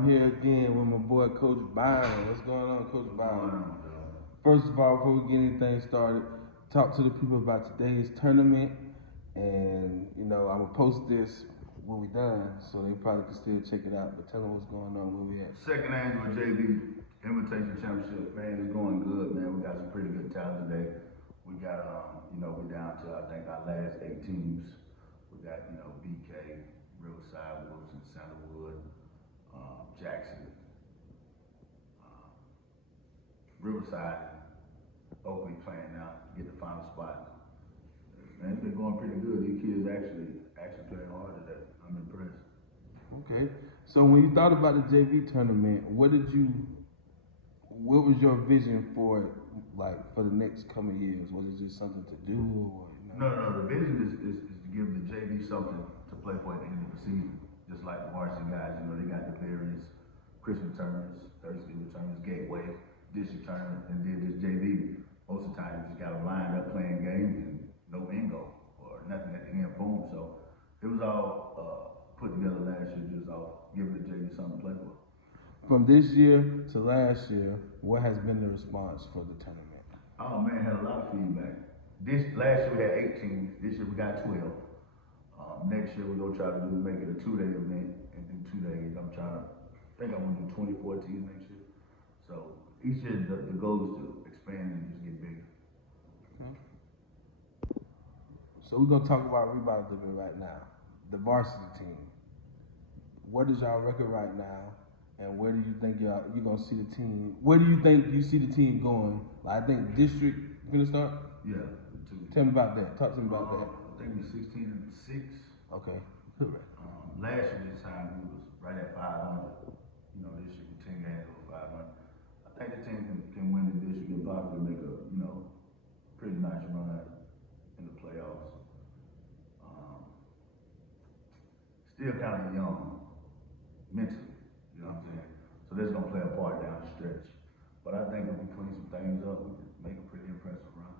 I'm here again with my boy Coach Byron. What's going on, Coach Byron? First of all, before we get anything started, talk to the people about today's tournament. And, I'm going to post this when we're done, so they probably can still check it out. But tell them what's going on, where we at. Second annual JV Invitation Championship, man, it's going good, man. We got some pretty good talent today. We got, we're down to, I think, our last 8 teams. We got, BK, Riverside, Wilson, Centerwood, Jackson, Riverside, Oakley playing now, get the final spot. Man, it's been going pretty good. These kids actually playing hard today. I'm impressed. Okay. So when you thought about the JV tournament, what was your vision for it, like for the next coming years? Was it just something to do, or? No. The vision is to give the JV something to play for at the end of the season. Just like the varsity guys, they got the various Christmas tournaments, Thursday tournaments, Gateway, district tournament, and then this JV. Most of the time, you just got to line up playing games and no bingo or nothing at the end, boom. So it was all put together last year, just all giving the JV something to play for. From this year to last year, what has been the response for the tournament? Oh man, had a lot of feedback. Last year we had 8 teams. This year we got 12. Next year we're gonna try to make it a 2-day event and do 2 days. I'm gonna do 24 teams next year. So each year the goal is to expand and just get bigger. Okay. So we're gonna talk about Ribault a little bit right now. The varsity team. What is y'all record right now? And where do you think you're gonna see the team? Where do you think you see the team going? Like, I think district gonna start. Yeah. Tell me about that. Talk to me about that. I think we're 16-6. Okay. Correct. Last year this time we was right at 500. This year we 10 games over 500. I think the team can win the district and probably make a pretty nice run in the playoffs. Still kind of young mentally. You know what I'm saying? So that's gonna play a part down the stretch. But I think if we clean some things up, we can make a pretty impressive run.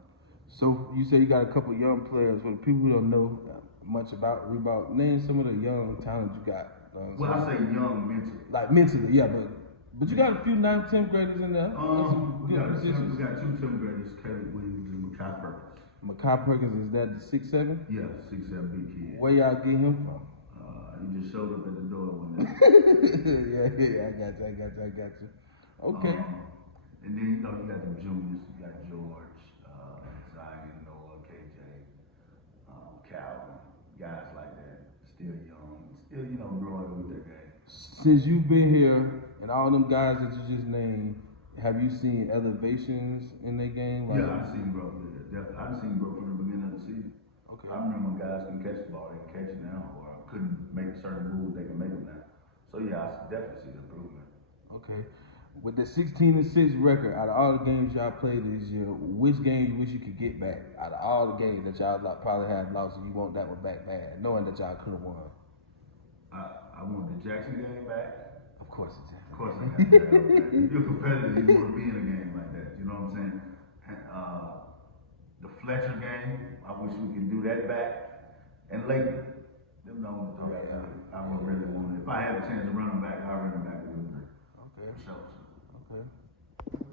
So you say you got a couple young players. For the people who don't know much about Ribault, name some of the young talent you got. Well, I say young mentally. Like mentally, yeah, but you got a few 9th, 10th graders in there. We got 2 10th graders, Kevin Williams and Makai Perkins. Makai Perkins, is that the 6'7"? Yeah, 6'7" big kid. Where y'all get him from? He just showed up at the door one day. yeah, I got you. Okay. And then you got the juniors. You got George, Zion, Noah, KJ, Calvin, guys like that. Still young, still growing with their game. Since you've been here, and all them guys that you just named, have you seen elevations in their game? Like, yeah, I've seen growth. I've seen growth from the beginning of the season. Okay. I remember guys can catch the ball, they can catch it now, or couldn't make certain moves, they can make them now. So yeah, I definitely see the improvement. Okay. With the 16-6 record, out of all the games y'all played this year, which game you wish you could get back? Out of all the games that y'all probably had lost, and you want that one back bad, knowing that y'all could have won. I want the Jackson game back. Of course, it's Jackson. Of course, I got that. Okay. If you're competitive, you want to be in a game like that. You know what I'm saying? The Fletcher game, I wish we could do that back. And Lakeland. Them the only 3 I would really want. If I had a chance to run them back, I'd run them back with them. Okay. For sure. Okay.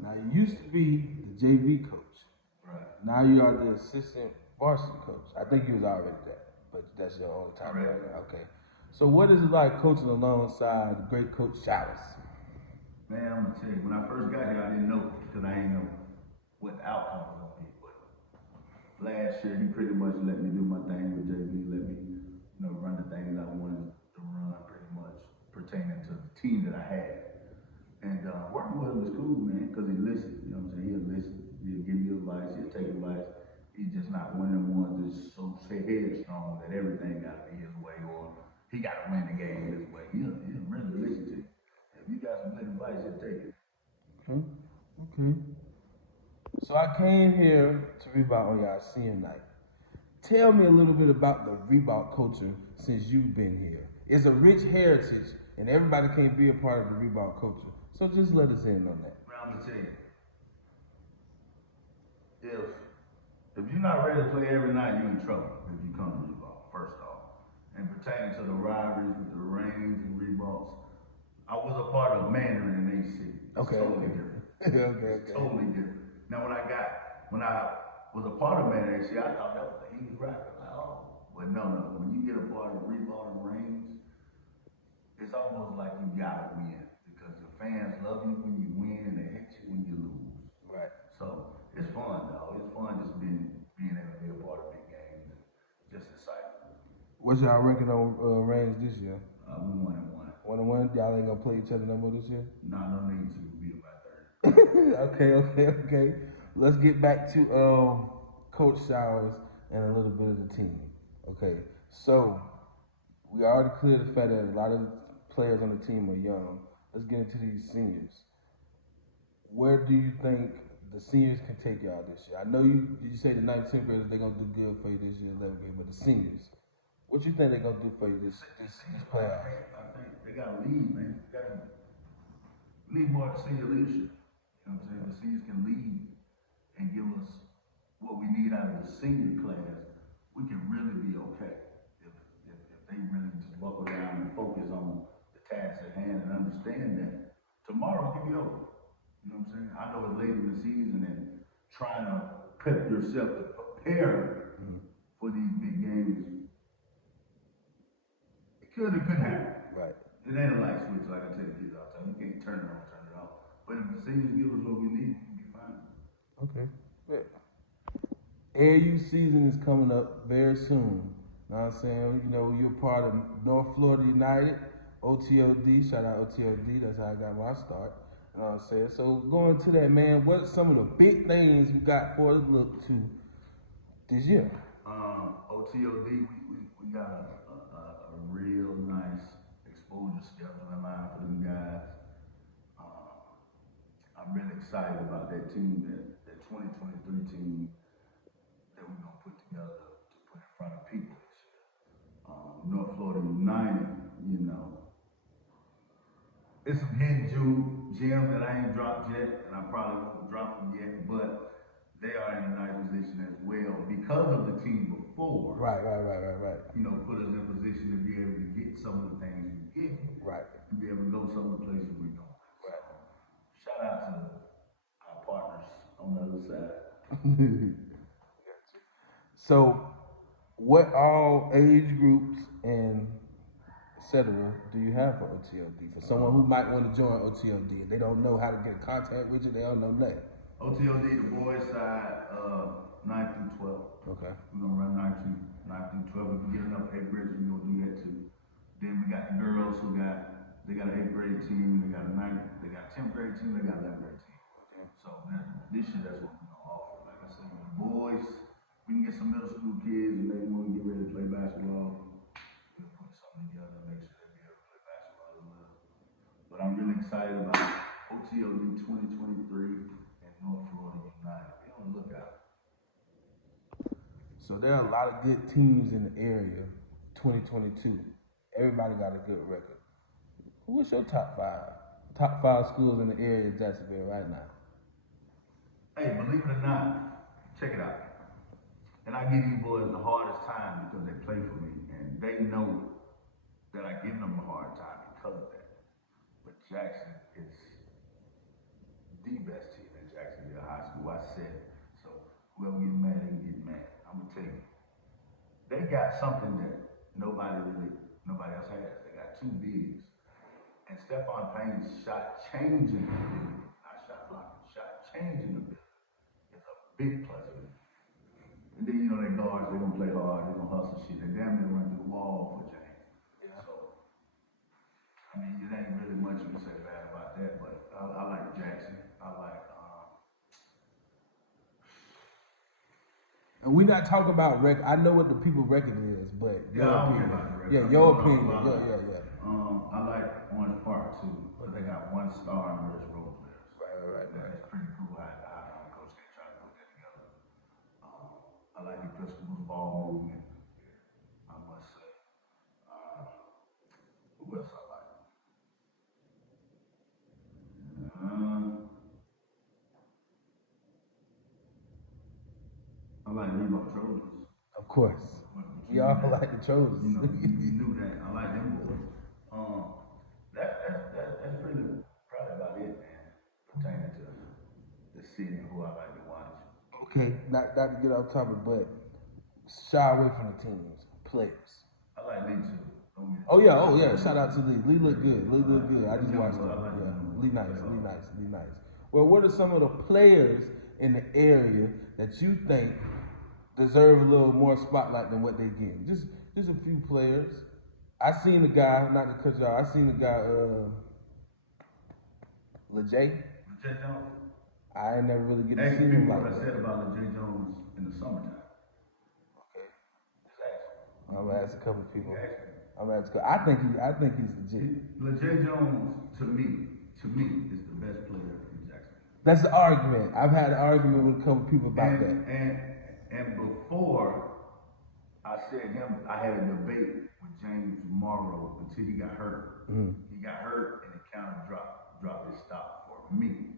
Now you used to be the JV coach. Right. Now you are the assistant varsity coach. I think you was already that, but that's your only time right now. Okay. So what is it like coaching alongside the great coach Chalice? Man, I'm gonna tell you, when I first got here, I didn't know because I didn't know what the outcome was gonna be. But last year, he pretty much let me do my thing with JV, let me run the things I wanted to run pretty much pertaining to the team that I had. And working with him is cool, man, because he listens. You know what I'm saying? He'll listen. He'll give you advice. He'll take advice. He's just not one of them ones that's so headstrong that everything got to be his way or he got to win the game this way. He'll really listen to you. If you got some good advice, he'll take it. Okay. So I came here to Ribault on y'all senior night. Tell me a little bit about the Ribault culture since you've been here. It's a rich heritage, and everybody can't be a part of the Ribault culture. So just let us in on that. I'm gonna tell you, if you're not ready to play every night, you're in trouble if you come to Ribault, first off. And pertaining to the rivalries with the Reigns and Ribaults, I was a part of Mandarin and AC. It's Okay, totally okay. different. Okay, It's totally different. Now when I was a part of Mandarin AC, I thought that was a huge rapper. Like, oh, but no. When you get a part of Ribault and Range, it's almost like you gotta win because the fans love you when you win and they hate you when you lose. Right. So it's fun, though. It's fun just being able to be a part of big games and just excited. What's y'all record on range this year? We 1-1. 1-1. Y'all ain't gonna play each other no more this year? No need to. We'll be about 30. Okay. Let's get back to Coach Showers and a little bit of the team. Okay. So we already cleared the fact that a lot of players on the team are young. Let's get into these seniors. Where do you think the seniors can take y'all this year? I know you say the 9th, 10th graders they're gonna do good for you this year, 11th grade, but the seniors, what you think they're gonna do for you this playoff? I think they gotta lead, man. They gotta need more senior leadership. You know what I'm saying? The seniors can lead and give us what we need out of the senior class. We can really be okay if they really just buckle down and focus on the task at hand and understand that tomorrow can be over. You know what I'm saying? I know it's late in the season and trying to prep yourself to prepare for these big games. It couldn't happen. Right. It ain't a light switch like I tell the kids all the time. You can't turn it on, turn it off. But if the seniors give us what we need, we'll be fine. Okay. Yeah. AAU season is coming up very soon. You know what I'm saying? You know, you're part of North Florida United, OTOD. Shout out OTOD. That's how I got my start. You know what I'm saying? So going to that, man, what are some of the big things we got for us to look to this year? OTOD, we got a real nice exposure schedule in line for them guys. I'm really excited about that team, that 2023 team that we're gonna put together to put in front of people this year. North Florida United, you know, it's some hidden gems that I ain't dropped yet, and I probably won't drop them yet, but they are in a nice position as well because of the team before. Right. You know, put us in a position to be able to get some of the things we get. Right. To be able to go some of the places we're going. Right. Shout out to our partners on the other side. So, what all age groups and etc. do you have for OTOD? For someone who might want to join OTOD and they don't know how to get in contact with you, they don't know nothing. OTOD, the boys side, 9 through 12. Okay. We're gonna run 9 through 12. If we get enough 8th graders, we're gonna do that too. Then we got the girls they got an 8th grade team, they got a 10th grade team, they got an 11th grade team. Okay. So this year that's what we're gonna offer. Like I said, the boys, we can get some middle school kids and they want to get ready to play basketball. We'll put something together and make sure they be able to play basketball as well. But I'm really excited about OTOD 2023 and North Florida United. Be on the lookout. So there are a lot of good teams in the area. 2022, everybody got a good record. What's your top five? Top five schools in the area of Jacksonville right now. Hey, believe it or not, check it out. And I give these boys the hardest time because they play for me, and they know that I give them a hard time because of that. But Jackson is the best team in Jacksonville High School. I said it. So whoever get mad, they can get mad. I'm gonna tell you, they got something that nobody else has. They got two bigs. And Stephon Payne's shot changing ability, not shot blocking, shot changing ability is a big plus for them. And then you know they guards, they're gonna play hard, they're gonna hustle shit. They damn near run through the wall for James. Yeah. So I mean it ain't really much you can say bad about that, but I like Jackson. I like And we're not talking about record. I know what the people record is, but your opinion. Yeah, your opinion. Yeah. I like Orange Park too, but they got one star in the role players. Right. That's pretty cool how Coach K tried to put that together. I like the Episcopal's ball movement. I must say. Who else I like? I like Ribault Trojans. Of course. We all like the Trojans. You know, you knew that. I like them boys. That's city and who I like to watch. Okay, not to get off topic, but shy away from the teams, players. I like Lee too. Oh yeah. Shout out to Lee. Lee look good. Lee look good. I just watched him. Yeah, Lee nice. Well, what are some of the players in the area that you think deserve a little more spotlight than what they get? Just a few players. I seen the guy, not to cut you off. I seen the guy, LeJay. LeJay Jones. I ain't never really get to see Actually, him people like what I that. said about LeJay Jones in the summertime. Okay. Just ask. I'm gonna ask a couple of people. Ask me. I think he's legit. LeJay Jones, to me, is the best player in Jackson. That's the argument. I've had an argument with a couple of people about that. And before I said him, I had a debate with James Morrow until he got hurt. He got hurt and it kind of dropped his stock for me.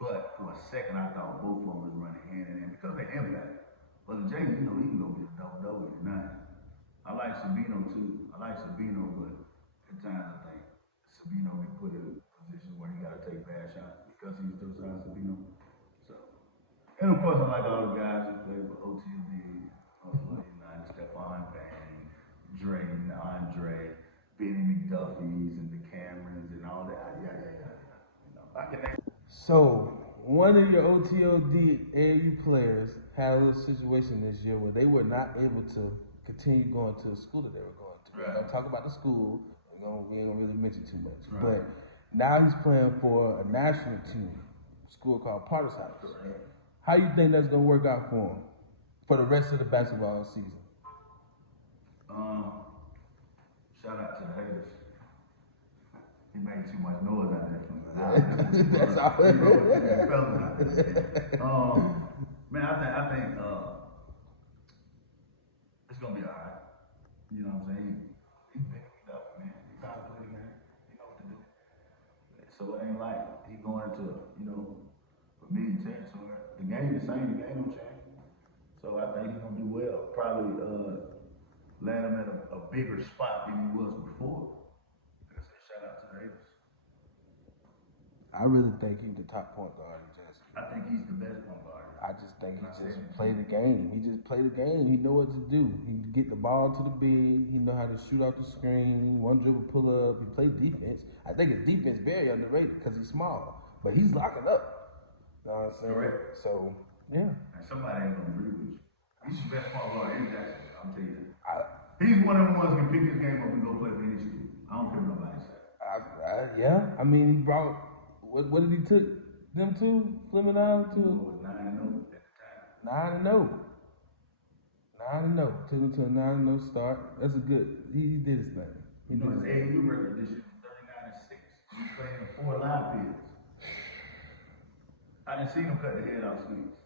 But for a second, I thought both of them was running hand in hand because they impact. But James, he can go get a double if not. I like Sabino too. but at times I think Sabino be put in a position where he got to take bad shots because he's still size Sabino. So, and of course, I like all the guys who play for OTOD, Stephon Payne, Dre, Andre, Benny McDuffie's, and the Camerons, and all that. I can name. So one of your OTOD AAU players had a little situation this year where they were not able to continue going to the school that they were going to. We're gonna talk about the school. We ain't gonna really mention too much. Right. But now he's playing for a national team, a school called Potter's House. Right. How you think that's gonna work out for him for the rest of the basketball season? Shout out to the haters. He made too much noise out there. That's all. Man, I think it's gonna be alright. You know what I'm saying? He's big enough, man. He's how to play the game. He know what to do. So it ain't like he going into familiar territory. The game the same. The game don't change. So I think he's gonna do well. Probably land him at a bigger spot than he was before. Like I said, shout out to the haters. I really think he's the top point guard in Jackson. I think he's the best point guard. I just think he just play the game. He just play the game. He know what to do. He get the ball to the big. He know how to shoot off the screen. One dribble pull up. He play defense. I think his defense very underrated because he's small, but he's locking up. You know what I'm saying? Correct. So yeah. And somebody ain't gonna agree with you. He's the best point guard in Jackson. I'm telling you that. He's one of the ones who can pick his game up and go play for any school. I don't care what nobody says. Yeah. I mean, he brought what did he took them to? Fleming out to? 9-0 at the time. 9-0. 9-0. Took him to a 9-0 start. That's a good. He did his thing. His AAU record this year was 39-6. He's playing in 4 live fields. I didn't see him cut the head off Sweets.